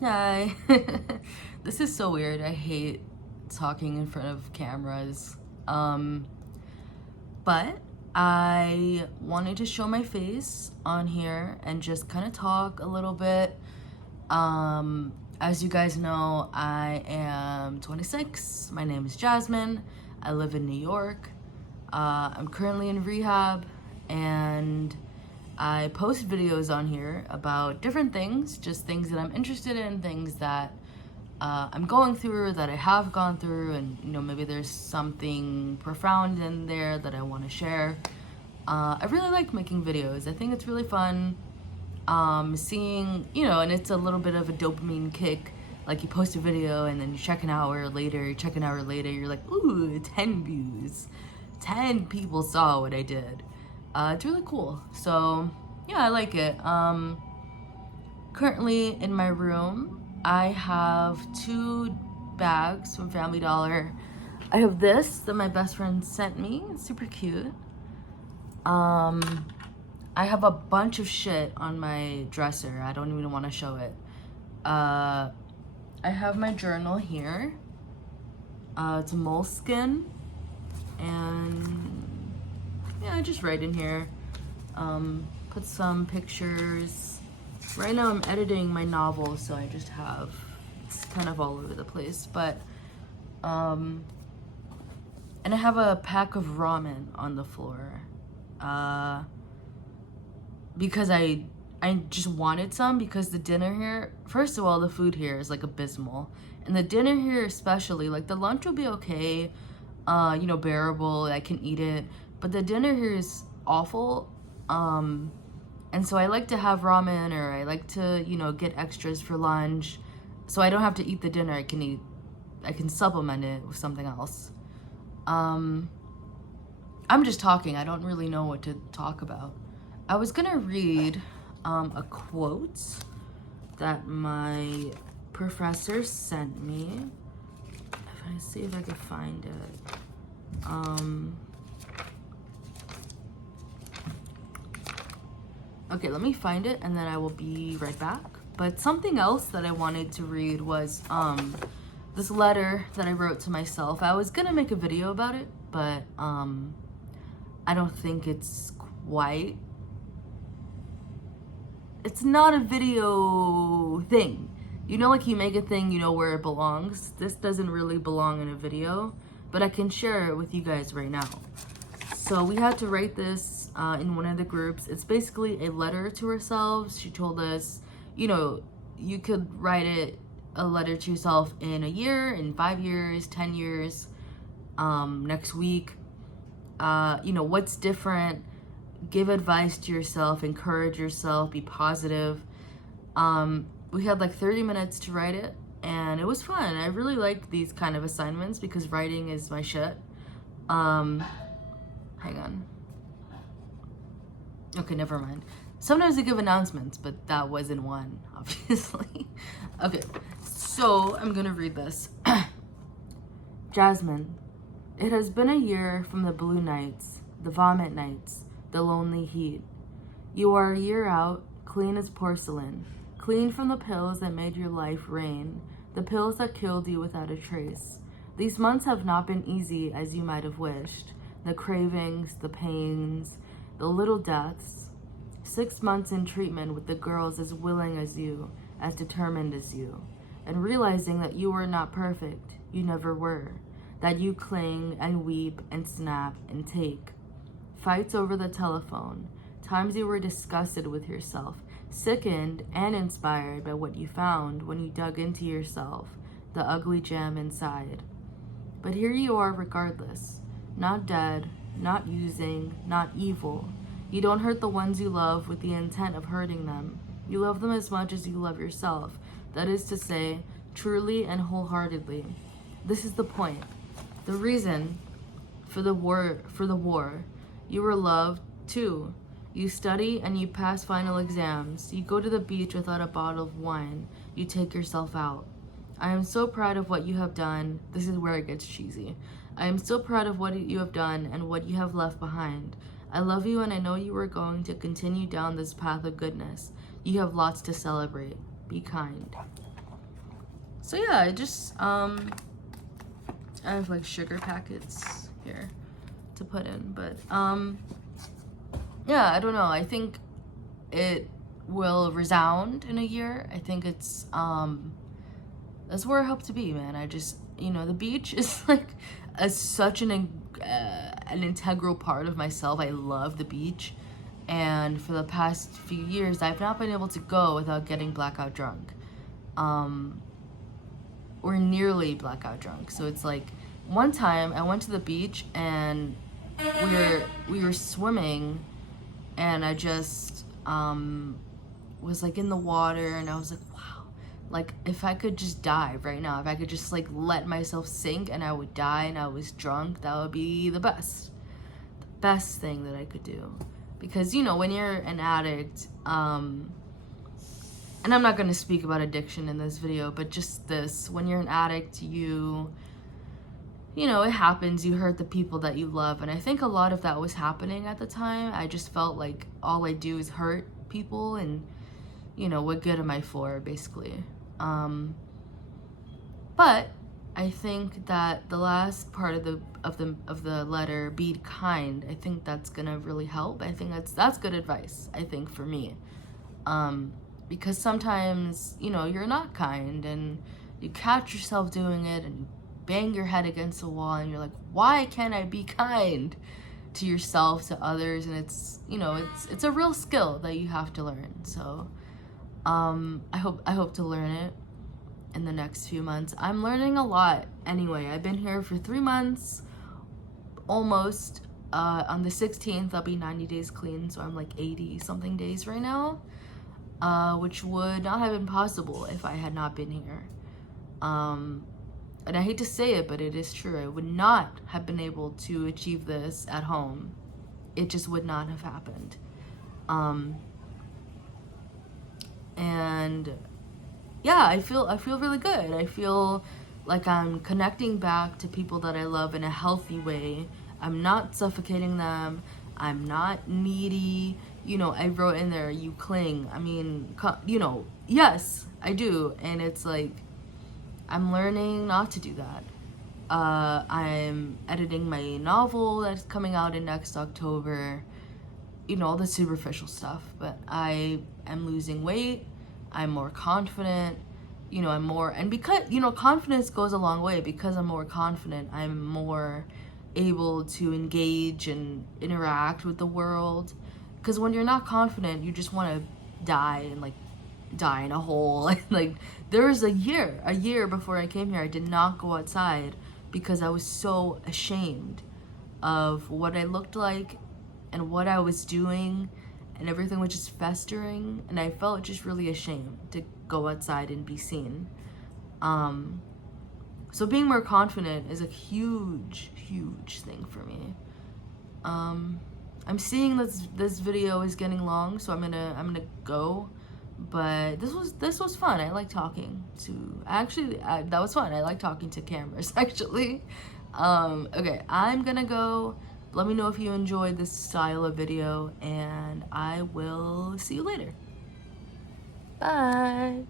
Hi. This is so weird. I hate talking in front of cameras. Um, but I wanted to show my face on here and just kind of talk a little bit. As you guys know, I am 26. My name is Jasmine. I live in New York. I'm currently in rehab and I post videos on here about different things, just things that I'm interested in, things that I'm going through, that I have gone through, and maybe there's something profound in there that I want to share. I really like making videos. I think it's really fun. Seeing, and it's a little bit of a dopamine kick. Like you post a video and then you check an hour later, you're like, ooh, 10 views. 10 people saw what I did. It's really cool. So yeah, I like it. Currently in my room, I have 2 bags from Family Dollar. I have this that my best friend sent me. It's super cute. I have a bunch of shit on my dresser. I don't even want to show it. I have my journal here. It's a moleskin. And yeah, I just write in here. Put some pictures. Right now I'm editing my novel, so I just have, it's kind of all over the place. But, and I have a pack of ramen on the floor. Because I just wanted some, because the dinner here, first of all, the food here is like abysmal. And the dinner here especially, like the lunch will be okay, bearable, I can eat it. But the dinner here is awful. And so I like to have ramen, or I like to, get extras for lunch. So I don't have to eat the dinner, I can supplement it with something else. I'm just talking, I don't really know what to talk about. I was gonna read a quote that my professor sent me. If I see if I can find it. Okay, let me find it and then I will be right back. But something else that I wanted to read was this letter that I wrote to myself. I was gonna make a video about it, but I don't think it's not a video thing. Like you make a thing, where it belongs. This doesn't really belong in a video, but I can share it with you guys right now. So we had to write this in one of the groups. It's basically a letter to ourselves. She told us, you could write a letter to yourself in a year, in 5 years, 10 years, next week. What's different? Give advice to yourself, encourage yourself, be positive. We had like 30 minutes to write it, and it was fun. I really like these kind of assignments because writing is my shit. Hang on. Okay, never mind. Sometimes they give announcements, but that wasn't one, obviously. Okay, so I'm gonna read this. Jasmine, it has been a year from the blue nights, the vomit nights, the lonely heat. You are a year out, clean as porcelain, clean from the pills that made your life rain, the pills that killed you without a trace. These months have not been easy as you might have wished. The cravings, the pains, the little deaths. 6 months in treatment with the girls as willing as you, as determined as you, and realizing that you were not perfect, you never were, that you cling and weep and snap and take. Fights over the telephone, times you were disgusted with yourself, sickened and inspired by what you found when you dug into yourself, the ugly gem inside. But here you are regardless, not dead, not using, not evil. You don't hurt the ones you love with the intent of hurting them. You love them as much as you love yourself. That is to say, truly and wholeheartedly. This is the point. The reason for the war. You were loved too. You study and you pass final exams. You go to the beach without a bottle of wine. You take yourself out. I am so proud of what you have done. This is where it gets cheesy. I am so proud of what you have done and what you have left behind. I love you and I know you are going to continue down this path of goodness. You have lots to celebrate. Be kind. So yeah, I just I have like sugar packets here to put in, but yeah, I don't know. I think it will resound in a year. I think it's that's where I hope to be, man. I just, you know, the beach is like such an integral part of myself. I love the beach, and for the past few years, I've not been able to go without getting blackout drunk, or nearly blackout drunk. So it's like one time I went to the beach and we were swimming, and I just was like in the water, and I was like, wow, like if I could just dive right now, if I could just like let myself sink and I would die and I was drunk, that would be the best thing that I could do. Because, you know, when you're an addict, and I'm not going to speak about addiction in this video, but just this, when you're an addict, you know, it happens, you hurt the people that you love, and I think a lot of that was happening at the time. I just felt like all I do is hurt people, and, you know, what good am I for, basically. But I think that the last part of the letter, be kind, I think that's gonna really help. I think that's good advice, I think, for me. Because sometimes, you know, you're not kind and you catch yourself doing it and you bang your head against the wall and you're like, why can't I be kind to yourself, to others? And it's, you know, it's a real skill that you have to learn. So I hope to learn it in the next few months. I'm learning a lot anyway. I've been here for 3 months almost. On the 16th I'll be 90 days clean, so I'm like 80 something days right now, which would not have been possible if I had not been here. And I hate to say it, but it is true. I would not have been able to achieve this at home. It just would not have happened. And yeah, I feel really good. I feel like I'm connecting back to people that I love in a healthy way. I'm not suffocating them. I'm not needy. You know, I wrote in there, you cling. I mean, you know, yes, I do. And it's like, I'm learning not to do that. I'm editing my novel that's coming out in next October. You know, all the superficial stuff. But I am losing weight. I'm more confident, you know, and because, you know, confidence goes a long way. Because I'm more confident, I'm more able to engage and interact with the world. Because when you're not confident, you just want to die and like die in a hole. Like there was a year before I came here, I did not go outside because I was so ashamed of what I looked like and what I was doing, and everything was just festering, and I felt just really ashamed to go outside and be seen. So being more confident is a huge thing for me. I'm seeing this video is getting long, so I'm gonna go. But this was fun. I like talking to, that was fun. I like talking to cameras, actually. Okay, I'm gonna go. Let me know if you enjoyed this style of video, and I will see you later. Bye.